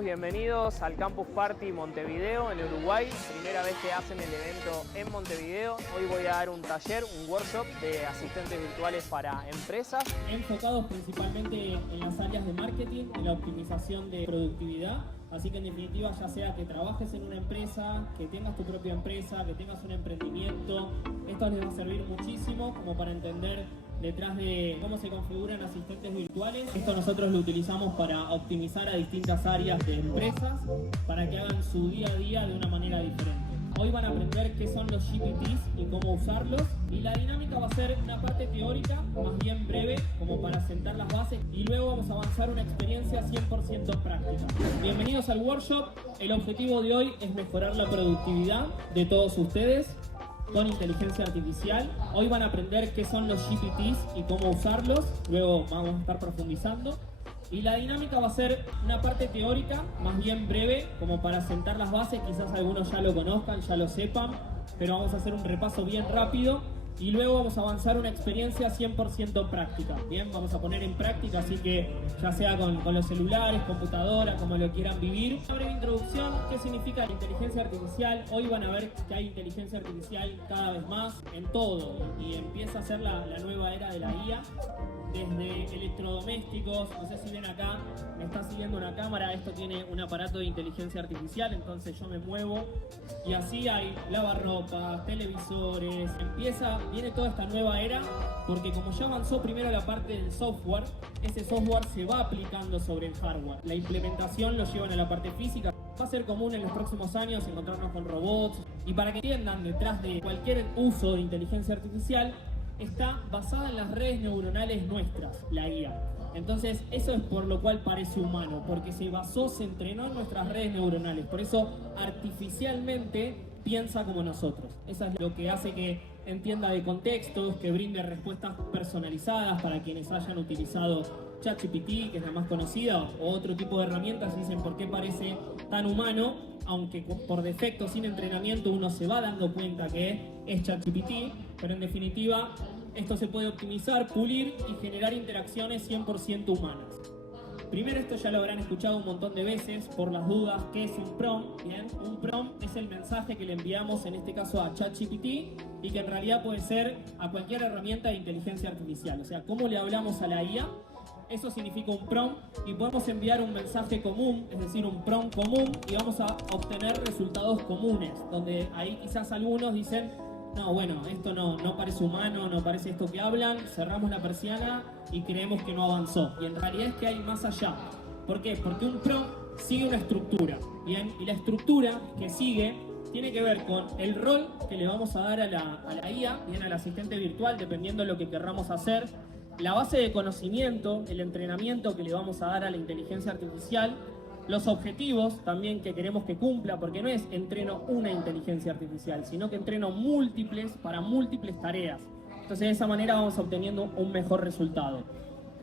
Bienvenidos al Campus Party Montevideo en Uruguay, primera vez que hacen el evento en Montevideo. Hoy voy a dar un taller, un workshop de asistentes virtuales para empresas. Enfocados principalmente en las áreas de marketing, en la optimización de productividad. Así que en definitiva, ya sea que trabajes en una empresa, que tengas tu propia empresa, que tengas un emprendimiento, esto les va a servir muchísimo como para entender detrás de cómo se configuran asistentes virtuales. Esto nosotros lo utilizamos para optimizar a distintas áreas de empresas para que hagan su día a día de una manera diferente. Hoy van a aprender qué son los GPTs y cómo usarlos, y la dinámica va a ser una parte teórica, más bien breve, como para sentar las bases, y luego vamos a avanzar una experiencia 100% práctica. Bienvenidos al workshop. El objetivo de hoy es mejorar la productividad de todos ustedes con inteligencia artificial. Hoy van a aprender qué son los GPTs y cómo usarlos, luego vamos a estar profundizando. Y la dinámica va a ser una parte teórica, más bien breve, como para sentar las bases. Quizás algunos ya lo conozcan, ya lo sepan, pero vamos a hacer un repaso bien rápido y luego vamos a avanzar una experiencia 100% práctica. Bien, vamos a poner en práctica, así que ya sea con los celulares, computadora, como lo quieran vivir. Una breve introducción, ¿qué significa la inteligencia artificial? Hoy van a ver que hay inteligencia artificial cada vez más en todo y empieza a ser la nueva era de la IA. Desde electrodomésticos, no sé si ven acá, me está siguiendo una cámara, esto tiene un aparato de inteligencia artificial, entonces yo me muevo y así hay lavarropas, televisores, viene toda esta nueva era, porque como ya avanzó primero la parte del software, ese software se va aplicando sobre el hardware. La implementación lo llevan a la parte física. Va a ser común en los próximos años encontrarnos con robots, y para que entiendan, detrás de cualquier uso de inteligencia artificial está basada en las redes neuronales nuestras, la IA. Entonces eso es por lo cual parece humano, porque se entrenó en nuestras redes neuronales, por eso artificialmente piensa como nosotros. Eso es lo que hace que entienda de contextos, que brinde respuestas personalizadas para quienes hayan utilizado ChatGPT, que es la más conocida, o otro tipo de herramientas, y dicen por qué parece tan humano, aunque por defecto, sin entrenamiento, uno se va dando cuenta que es ChatGPT, pero en definitiva esto se puede optimizar, pulir y generar interacciones 100% humanas. Primero, esto ya lo habrán escuchado un montón de veces, por las dudas, ¿qué es un prompt? Bien, un prompt es el mensaje que le enviamos, en este caso a ChatGPT, y que en realidad puede ser a cualquier herramienta de inteligencia artificial. O sea, ¿cómo le hablamos a la IA? Eso significa un prompt, y podemos enviar un mensaje común, es decir, un prompt común, y vamos a obtener resultados comunes, donde ahí quizás algunos dicen: no, bueno, esto no parece humano, no parece esto que hablan, cerramos la persiana y creemos que no avanzó. Y en realidad es que hay más allá. ¿Por qué? Porque un prompt sigue una estructura, ¿bien? Y la estructura que sigue tiene que ver con el rol que le vamos a dar a la IA, bien, al asistente virtual, dependiendo de lo que querramos hacer, la base de conocimiento, el entrenamiento que le vamos a dar a la inteligencia artificial, los objetivos también que queremos que cumpla, porque no es entreno una inteligencia artificial, sino que entreno múltiples para múltiples tareas. Entonces de esa manera vamos obteniendo un mejor resultado.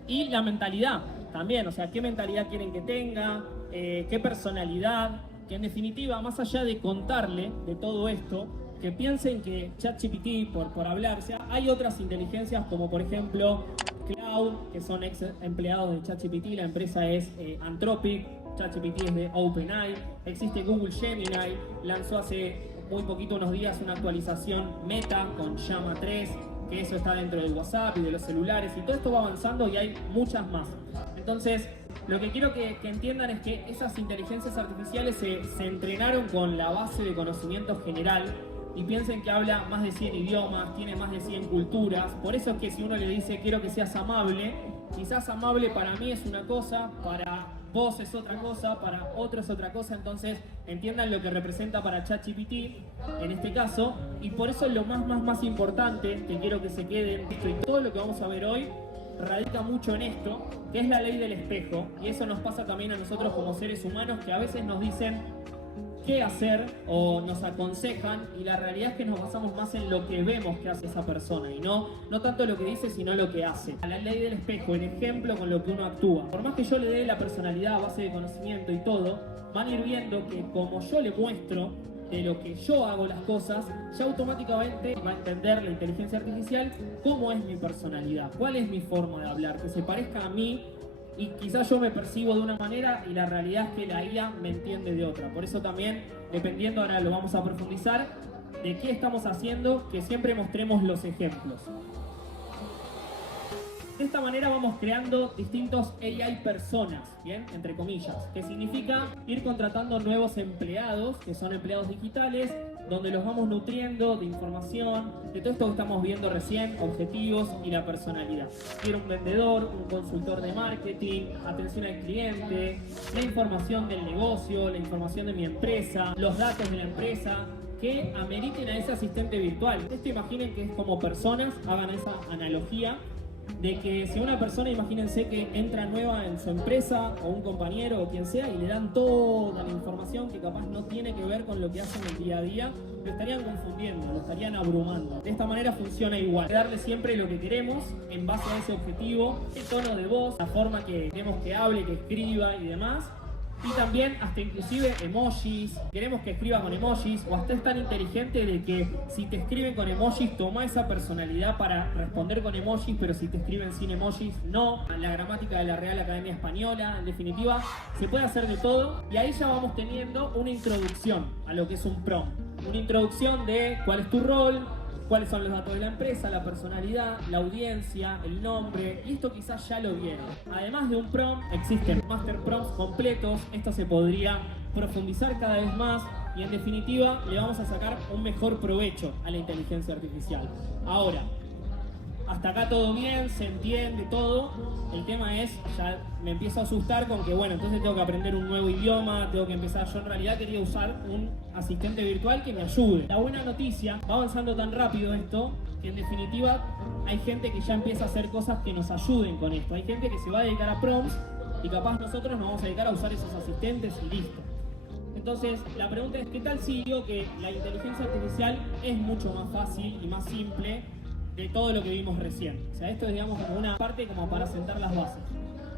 Y la mentalidad también, o sea, qué mentalidad quieren que tenga, qué personalidad, que en definitiva, más allá de contarle de todo esto, que piensen que ChatGPT, por hablar, o sea, hay otras inteligencias como por ejemplo Cloud, que son ex empleados de ChatGPT, la empresa es Anthropic, ChatGPT es de OpenAI, existe Google Gemini, lanzó hace muy poquito, unos días, una actualización Meta con Llama 3, que eso está dentro del WhatsApp y de los celulares, y todo esto va avanzando y hay muchas más. Entonces, lo que quiero que entiendan es que esas inteligencias artificiales se entrenaron con la base de conocimiento general, y piensen que habla más de 100 idiomas, tiene más de 100 culturas. Por eso es que si uno le dice quiero que seas amable, quizás amable para mí es una cosa, para vos es otra cosa, para otro es otra cosa. Entonces entiendan lo que representa para ChatGPT en este caso, y por eso es lo más importante que quiero que se queden. Y todo lo que vamos a ver hoy radica mucho en esto, que es la ley del espejo, y eso nos pasa también a nosotros como seres humanos, que a veces nos dicen qué hacer o nos aconsejan, y la realidad es que nos basamos más en lo que vemos que hace esa persona y no tanto lo que dice, sino lo que hace. A la ley del espejo, en ejemplo con lo que uno actúa. Por más que yo le dé la personalidad, base de conocimiento y todo, van a ir viendo que como yo le muestro de lo que yo hago las cosas, ya automáticamente va a entender la inteligencia artificial cómo es mi personalidad, cuál es mi forma de hablar, que se parezca a mí y quizás yo me percibo de una manera y la realidad es que la IA me entiende de otra. Por eso también, dependiendo, ahora lo vamos a profundizar, de qué estamos haciendo, que siempre mostremos los ejemplos. De esta manera vamos creando distintos AI personas, ¿bien? Entre comillas, que significa ir contratando nuevos empleados, que son empleados digitales, donde los vamos nutriendo de información, de todo esto que estamos viendo recién, objetivos y la personalidad. Quiero un vendedor, un consultor de marketing, atención al cliente, la información del negocio, la información de mi empresa, los datos de la empresa, que ameriten a ese asistente virtual. Esto imaginen que es como personas, hagan esa analogía, de que si una persona, imagínense que entra nueva en su empresa o un compañero o quien sea y le dan toda la información que capaz no tiene que ver con lo que hacen el día a día, lo estarían confundiendo, lo estarían abrumando. De esta manera funciona igual, darle siempre lo que queremos en base a ese objetivo, el tono de voz, la forma que queremos que hable, que escriba y demás. Y también hasta inclusive emojis, queremos que escriba con emojis, o hasta es tan inteligente de que si te escriben con emojis, toma esa personalidad para responder con emojis, pero si te escriben sin emojis, no. La gramática de la Real Academia Española, en definitiva, se puede hacer de todo. Y ahí ya vamos teniendo una introducción a lo que es un prompt. Una introducción de cuál es tu rol, cuáles son los datos de la empresa, la personalidad, la audiencia, el nombre, y esto quizás ya lo vieron. Además de un prompt, existen master prompts completos, esto se podría profundizar cada vez más y en definitiva le vamos a sacar un mejor provecho a la inteligencia artificial. Ahora, hasta acá todo bien, se entiende todo. El tema es, ya me empiezo a asustar con que, bueno, entonces tengo que aprender un nuevo idioma, tengo que empezar. Yo en realidad quería usar un asistente virtual que me ayude. La buena noticia, va avanzando tan rápido esto, que en definitiva hay gente que ya empieza a hacer cosas que nos ayuden con esto. Hay gente que se va a dedicar a prompts y capaz nosotros nos vamos a dedicar a usar esos asistentes y listo. Entonces, la pregunta es, ¿qué tal si digo que la inteligencia artificial es mucho más fácil y más simple de todo lo que vimos recién? O sea, esto es, digamos, como una parte como para sentar las bases.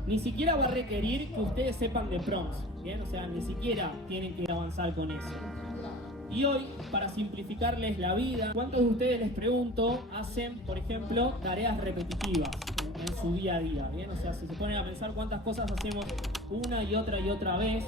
Ni siquiera va a requerir que ustedes sepan de prompts, ¿bien? O sea, ni siquiera tienen que avanzar con eso. Y hoy, para simplificarles la vida, ¿cuántos de ustedes, les pregunto, hacen, por ejemplo, tareas repetitivas en su día a día? ¿Bien? O sea, si se ponen a pensar cuántas cosas hacemos una y otra vez,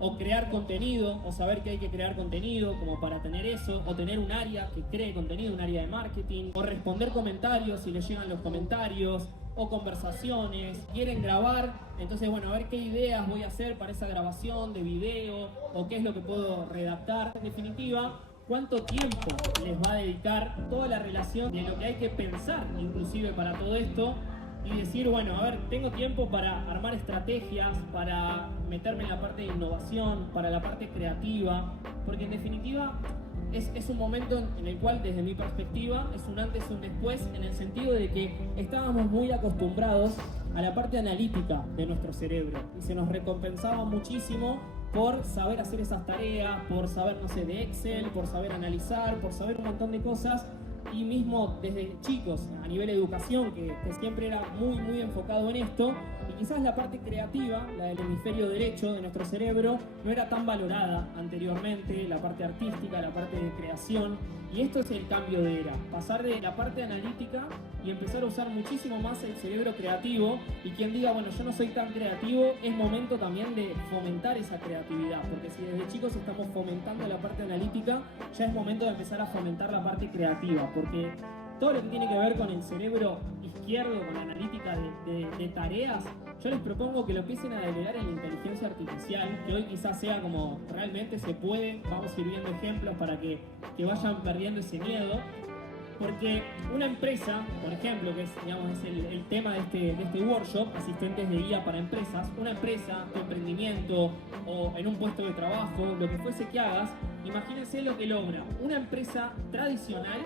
o crear contenido, o saber que hay que crear contenido como para tener eso, o tener un área que cree contenido, un área de marketing, o responder comentarios si les llegan los comentarios, o conversaciones, quieren grabar, entonces bueno, a ver qué ideas voy a hacer para esa grabación de video, o qué es lo que puedo redactar. En definitiva, cuánto tiempo les va a dedicar, toda la relación de lo que hay que pensar inclusive para todo esto, y decir, bueno, a ver, tengo tiempo para armar estrategias, para meterme en la parte de innovación, para la parte creativa, porque en definitiva es un momento en el cual, desde mi perspectiva, es un antes y un después, en el sentido de que estábamos muy acostumbrados a la parte analítica de nuestro cerebro y se nos recompensaba muchísimo por saber hacer esas tareas, por saber, no sé, de Excel, por saber analizar, por saber un montón de cosas. Y mismo desde chicos, a nivel de educación, que siempre era muy enfocado en esto, y quizás la parte creativa, la del hemisferio derecho de nuestro cerebro, no era tan valorada anteriormente, la parte artística, la parte de creación, y esto es el cambio de era, pasar de la parte analítica y empezar a usar muchísimo más el cerebro creativo, y quien diga, bueno, yo no soy tan creativo, es momento también de fomentar esa creatividad, porque si desde chicos estamos fomentando la parte analítica, ya es momento de empezar a fomentar la parte creativa, porque todo lo que tiene que ver con el cerebro izquierdo, con la analítica de tareas, yo les propongo que lo empiecen a delegar en la inteligencia artificial, que hoy quizás sea como realmente se puede. Vamos a ir viendo ejemplos para que vayan perdiendo ese miedo, porque una empresa, por ejemplo, que es, digamos, es el tema de este workshop, asistentes de IA para empresas, una empresa, tu emprendimiento o en un puesto de trabajo, lo que fuese que hagas, imagínense lo que logra una empresa tradicional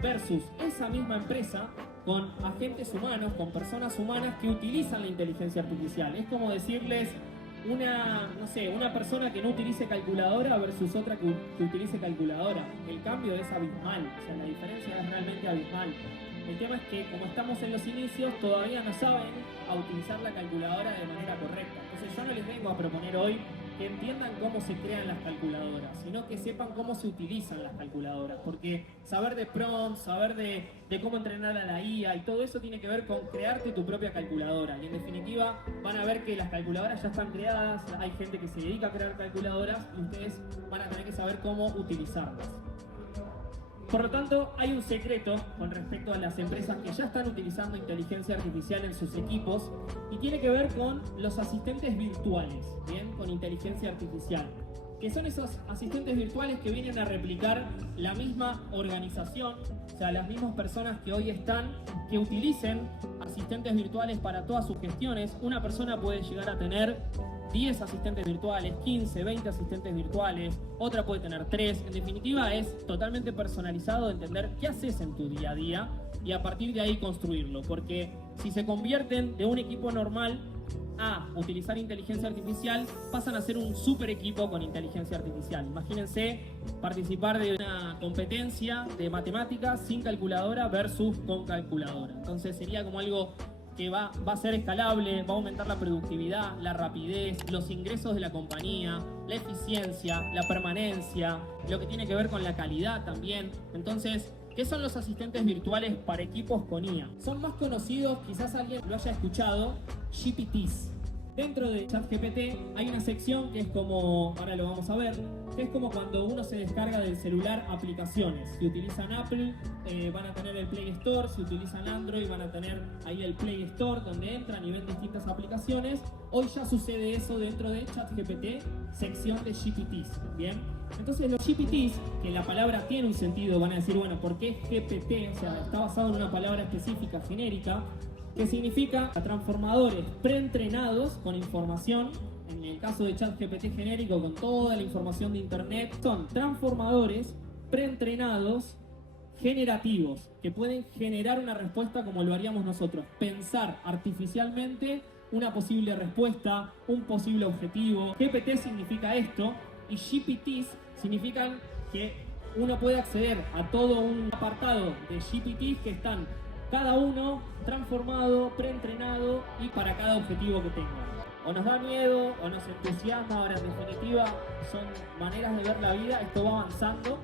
versus esa misma empresa con agentes humanos, con personas humanas que utilizan la inteligencia artificial. Es como decirles una persona que no utilice calculadora versus otra que utilice calculadora. El cambio es abismal, o sea, la diferencia es realmente abismal. El tema es que como estamos en los inicios, todavía no saben a utilizar la calculadora de manera correcta. Entonces yo no les vengo a proponer hoy que entiendan cómo se crean las calculadoras, sino que sepan cómo se utilizan las calculadoras, porque saber de prompts, saber de cómo entrenar a la IA y todo eso tiene que ver con crearte tu propia calculadora. Y en definitiva van a ver que las calculadoras ya están creadas, hay gente que se dedica a crear calculadoras y ustedes van a tener que saber cómo utilizarlas. Por lo tanto, hay un secreto con respecto a las empresas que ya están utilizando inteligencia artificial en sus equipos y tiene que ver con los asistentes virtuales, ¿bien? Con inteligencia artificial, que son esos asistentes virtuales que vienen a replicar la misma organización, o sea, las mismas personas que hoy están, que utilicen asistentes virtuales para todas sus gestiones. Una persona puede llegar a tener 10 asistentes virtuales, 15, 20 asistentes virtuales, otra puede tener 3. En definitiva, es totalmente personalizado de entender qué haces en tu día a día y a partir de ahí construirlo. Porque si se convierten de un equipo normal a utilizar inteligencia artificial, pasan a ser un super equipo con inteligencia artificial. Imagínense participar de una competencia de matemáticas sin calculadora versus con calculadora. Entonces sería como algo que va a ser escalable, va a aumentar la productividad, la rapidez, los ingresos de la compañía, la eficiencia, la permanencia, lo que tiene que ver con la calidad también. Entonces, ¿qué son los asistentes virtuales para equipos con IA? Son más conocidos, quizás alguien lo haya escuchado, GPTs. Dentro de ChatGPT hay una sección que es como, ahora lo vamos a ver, que es como cuando uno se descarga del celular aplicaciones. Si utilizan Apple, van a tener el Play Store. Si utilizan Android, van a tener ahí el Play Store, donde entran y ven distintas aplicaciones. Hoy ya sucede eso dentro de ChatGPT, sección de GPTs, ¿bien? Entonces los GPTs, que la palabra tiene un sentido, van a decir, bueno, ¿por qué GPT? O sea, está basado en una palabra específica, genérica, que significa transformadores preentrenados con información. En el caso de ChatGPT genérico, con toda la información de internet, son transformadores preentrenados generativos que pueden generar una respuesta como lo haríamos nosotros, pensar artificialmente una posible respuesta, un posible objetivo. GPT significa esto y GPTs significan que uno puede acceder a todo un apartado de GPTs que están cada uno transformado, preentrenado y para cada objetivo que tenga. O nos da miedo o nos entusiasma, ahora en definitiva son maneras de ver la vida, esto va avanzando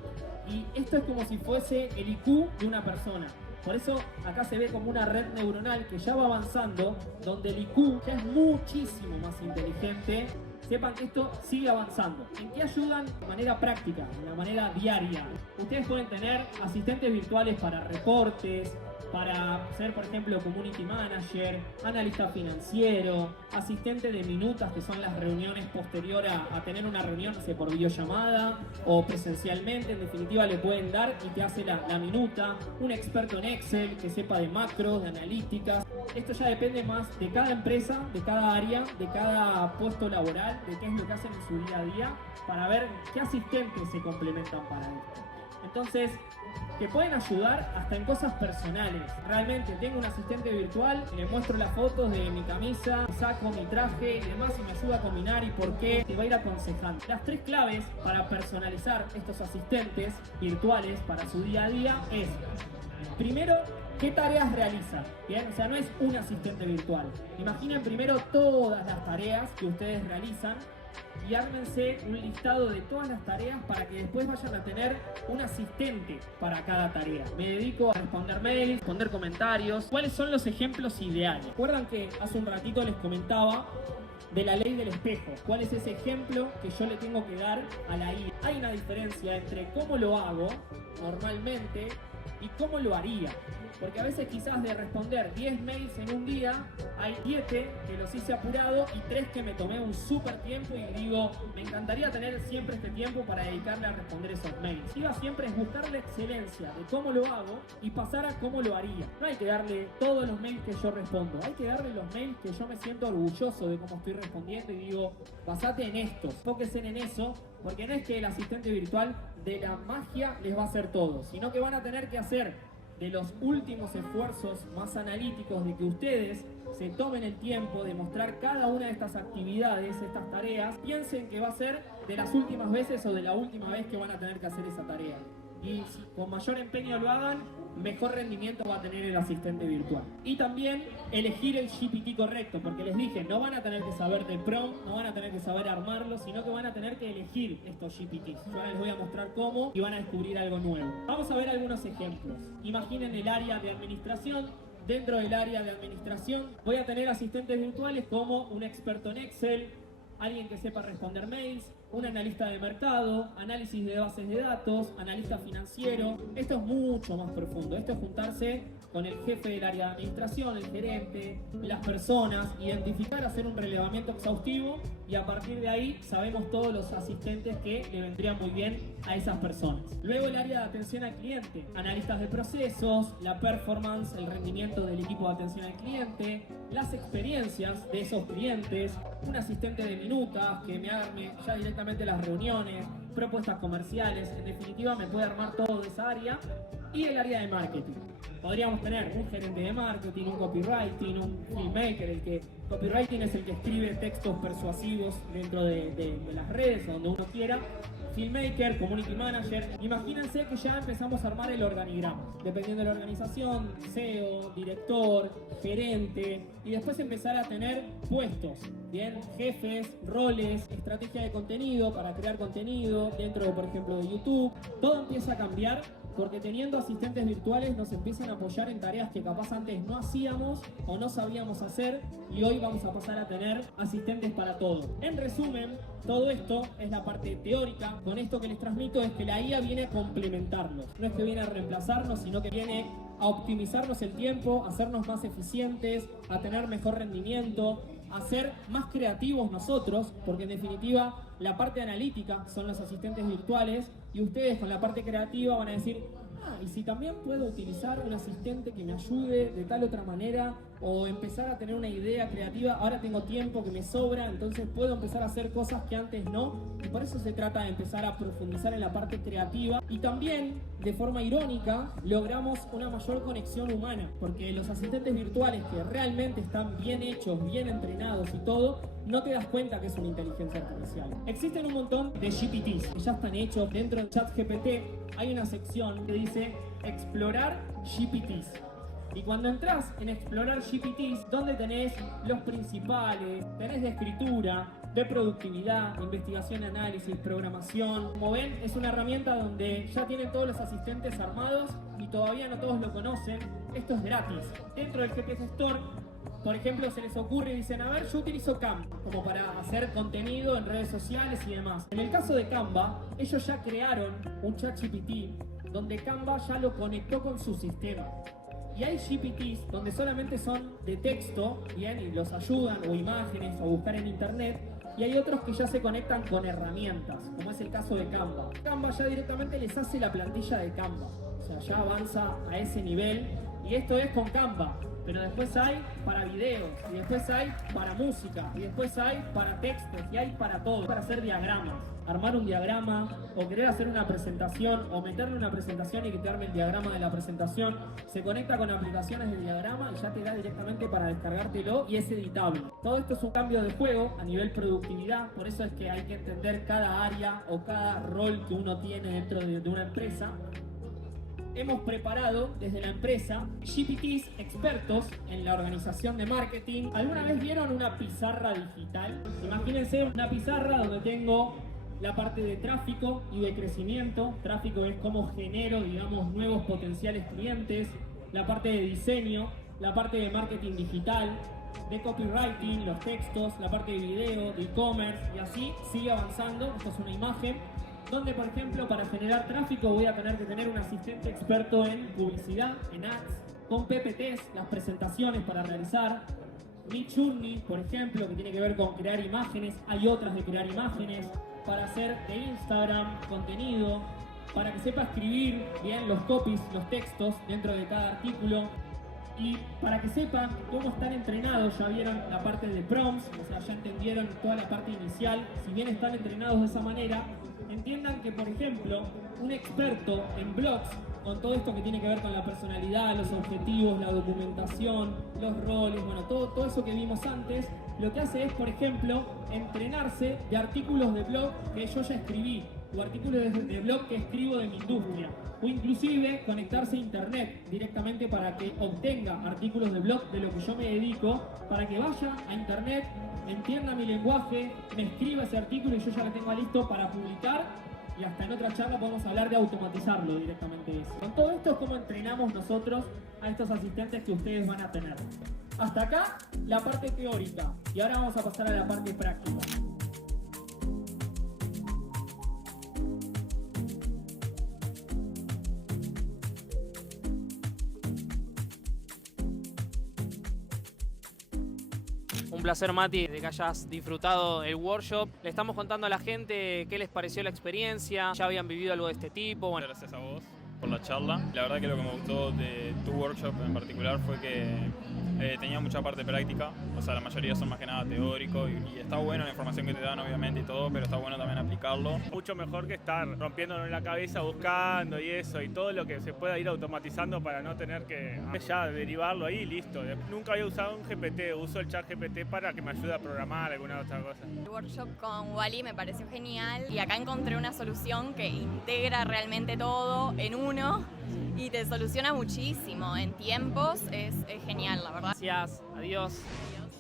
y esto es como si fuese el IQ de una persona. Por eso acá se ve como una red neuronal que ya va avanzando, donde el IQ ya es muchísimo más inteligente. Sepan que esto sigue avanzando. ¿En qué ayudan? De manera práctica, de una manera diaria. Ustedes pueden tener asistentes virtuales para reportes, para ser, por ejemplo, community manager, analista financiero, asistente de minutas, que son las reuniones posterior a tener una reunión, no sé, por videollamada o presencialmente. En definitiva, le pueden dar y te hace la minuta. Un experto en Excel que sepa de macros, de analíticas. Esto ya depende más de cada empresa, de cada área, de cada puesto laboral, de qué es lo que hacen en su día a día, para ver qué asistentes se complementan para esto. Entonces, que pueden ayudar hasta en cosas personales. Realmente tengo un asistente virtual, le muestro las fotos de mi camisa, saco mi traje y demás y me ayuda a combinar y por qué, te va a ir aconsejando. Las 3 claves para personalizar estos asistentes virtuales para su día a día es, primero, ¿qué tareas realiza? ¿Bien? O sea, no es un asistente virtual. Imaginen primero todas las tareas que ustedes realizan y ármense un listado de todas las tareas para que después vayan a tener un asistente para cada tarea. Me dedico a responder mails, responder comentarios. ¿Cuáles son los ejemplos ideales? ¿Recuerdan que hace un ratito les comentaba de la ley del espejo? ¿Cuál es ese ejemplo que yo le tengo que dar a la IA? Hay una diferencia entre cómo lo hago normalmente y cómo lo haría. Porque a veces quizás de responder 10 mails en un día, hay 7 que los hice apurado y 3 que me tomé un súper tiempo y digo, me encantaría tener siempre este tiempo para dedicarle a responder esos mails. Iba siempre es buscar la excelencia de cómo lo hago y pasar a cómo lo haría. No hay que darle todos los mails que yo respondo, hay que darle los mails que yo me siento orgulloso de cómo estoy respondiendo y digo, basate en esto, enfóquense en eso, porque no es que el asistente virtual de la magia les va a hacer todo, sino que van a tener que hacer de los últimos esfuerzos más analíticos de que ustedes se tomen el tiempo de mostrar cada una de estas actividades, estas tareas, piensen que va a ser de las últimas veces o de la última vez que van a tener que hacer esa tarea. Y si con mayor empeño lo hagan, mejor rendimiento va a tener el asistente virtual. Y también elegir el GPT correcto, porque les dije, no van a tener que saber de prompt, no van a tener que saber armarlo, sino que van a tener que elegir estos GPTs. Yo ahora les voy a mostrar cómo y van a descubrir algo nuevo. Vamos a ver algunos ejemplos. Imaginen el área de administración. Dentro del área de administración voy a tener asistentes virtuales como un experto en Excel, alguien que sepa responder mails, un analista de mercado, análisis de bases de datos, analista financiero. Esto es mucho más profundo. Esto es juntarse con el jefe del área de administración, el gerente, las personas, identificar, hacer un relevamiento exhaustivo y a partir de ahí sabemos todos los asistentes que le vendrían muy bien a esas personas. Luego el área de atención al cliente, analistas de procesos, la performance, el rendimiento del equipo de atención al cliente, las experiencias de esos clientes, un asistente de minutas que me arme ya directamente las reuniones, propuestas comerciales, en definitiva me puede armar todo de esa área. Y el área de marketing. Podríamos tener un gerente de marketing, un copywriting, un filmmaker. Copywriting es el que escribe textos persuasivos dentro de las redes o donde uno quiera. Filmmaker, community manager. Imagínense que ya empezamos a armar el organigrama, dependiendo de la organización, CEO, director, gerente, y después empezar a tener puestos, bien, jefes, roles, estrategia de contenido para crear contenido dentro, por ejemplo, de YouTube. Todo empieza a cambiar porque teniendo asistentes virtuales nos empiezan a apoyar en tareas que capaz antes no hacíamos o no sabíamos hacer y hoy vamos a pasar a tener asistentes para todo. En resumen, todo esto es la parte teórica. Con esto que les transmito es que la IA viene a complementarnos. No es que viene a reemplazarnos, sino que viene a optimizarnos el tiempo, a hacernos más eficientes, a tener mejor rendimiento, a ser más creativos nosotros, porque en definitiva la parte analítica son los asistentes virtuales y ustedes con la parte creativa van a decir, y si también puedo utilizar un asistente que me ayude de tal otra manera o empezar a tener una idea creativa, ahora tengo tiempo que me sobra, entonces puedo empezar a hacer cosas que antes no, y por eso se trata de empezar a profundizar en la parte creativa y también de forma irónica logramos una mayor conexión humana, porque los asistentes virtuales que realmente están bien hechos, bien entrenados y todo, no te das cuenta que es una inteligencia artificial. Existen un montón de GPTs que ya están hechos. Dentro de ChatGPT hay una sección que dice explorar GPTs. Y cuando entras en explorar GPTs, donde tenés los principales, tenés de escritura, de productividad, investigación, análisis, programación. Como ven, es una herramienta donde ya tienen todos los asistentes armados y todavía no todos lo conocen. Esto es gratis. Dentro del GPT Store, por ejemplo, se les ocurre y dicen, a ver, yo utilizo Canva como para hacer contenido en redes sociales y demás. En el caso de Canva, ellos ya crearon un ChatGPT donde Canva ya lo conectó con su sistema. Y hay GPTs donde solamente son de texto, bien, y los ayudan, o imágenes, o buscar en internet. Y hay otros que ya se conectan con herramientas, como es el caso de Canva. Canva ya directamente les hace la plantilla de Canva. O sea, ya avanza a ese nivel. Y esto es con Canva. Pero después hay para videos, y después hay para música, y después hay para textos, y hay para todo, para hacer diagramas. Armar un diagrama, o querer hacer una presentación, o meterle una presentación y que te arme el diagrama de la presentación. Se conecta con aplicaciones de diagrama y ya te da directamente para descargártelo y es editable. Todo esto es un cambio de juego a nivel productividad, por eso es que hay que entender cada área o cada rol que uno tiene dentro de una empresa. Hemos preparado desde la empresa GPTs expertos en la organización de marketing. ¿Alguna vez vieron una pizarra digital? Imagínense una pizarra donde tengo la parte de tráfico y de crecimiento. Tráfico es cómo genero, digamos, nuevos potenciales clientes. La parte de diseño, la parte de marketing digital, de copywriting, los textos, la parte de video, de e-commerce y así sigue avanzando. Esto es una imagen donde, por ejemplo, para generar tráfico voy a tener que tener un asistente experto en publicidad, en ads, con PPTs, las presentaciones para realizar, Midjourney, por ejemplo, que tiene que ver con crear imágenes. Hay otras de crear imágenes, para hacer de Instagram contenido, para que sepa escribir bien los copies, los textos dentro de cada artículo. Y para que sepan cómo están entrenados, ya vieron la parte de prompts, o sea, ya entendieron toda la parte inicial. Si bien están entrenados de esa manera, entiendan que, por ejemplo, un experto en blogs, con todo esto que tiene que ver con la personalidad, los objetivos, la documentación, los roles, bueno, todo eso que vimos antes, lo que hace es, por ejemplo, entrenarse de artículos de blog que yo ya escribí, o artículos de blog que escribo de mi industria, o inclusive conectarse a internet directamente para que obtenga artículos de blog de lo que yo me dedico, para que vaya a internet, entienda mi lenguaje, me escriba ese artículo y yo ya lo tenga listo para publicar, y hasta en otra charla podemos hablar de automatizarlo directamente eso. Con todo esto es cómo entrenamos nosotros a estos asistentes que ustedes van a tener. Hasta acá la parte teórica, y ahora vamos a pasar a la parte práctica. Un placer, Mati, de que hayas disfrutado el workshop. Le estamos contando a la gente qué les pareció la experiencia, ya habían vivido algo de este tipo. Bueno, Gracias a vos por la charla. La verdad que lo que me gustó de tu workshop en particular fue que tenía mucha parte práctica, o sea, la mayoría son más que nada teórico y está bueno la información que te dan obviamente y todo, pero está bueno también aplicarlo. Mucho mejor que estar rompiéndonos en la cabeza buscando y eso, y todo lo que se pueda ir automatizando para no tener que ya derivarlo ahí y listo. Nunca había usado un GPT, uso el chat GPT para que me ayude a programar alguna otra cosa. El workshop con Wally me pareció genial y acá encontré una solución que integra realmente todo en uno y te soluciona muchísimo en tiempos, es genial, la verdad. gracias, adiós. Adiós.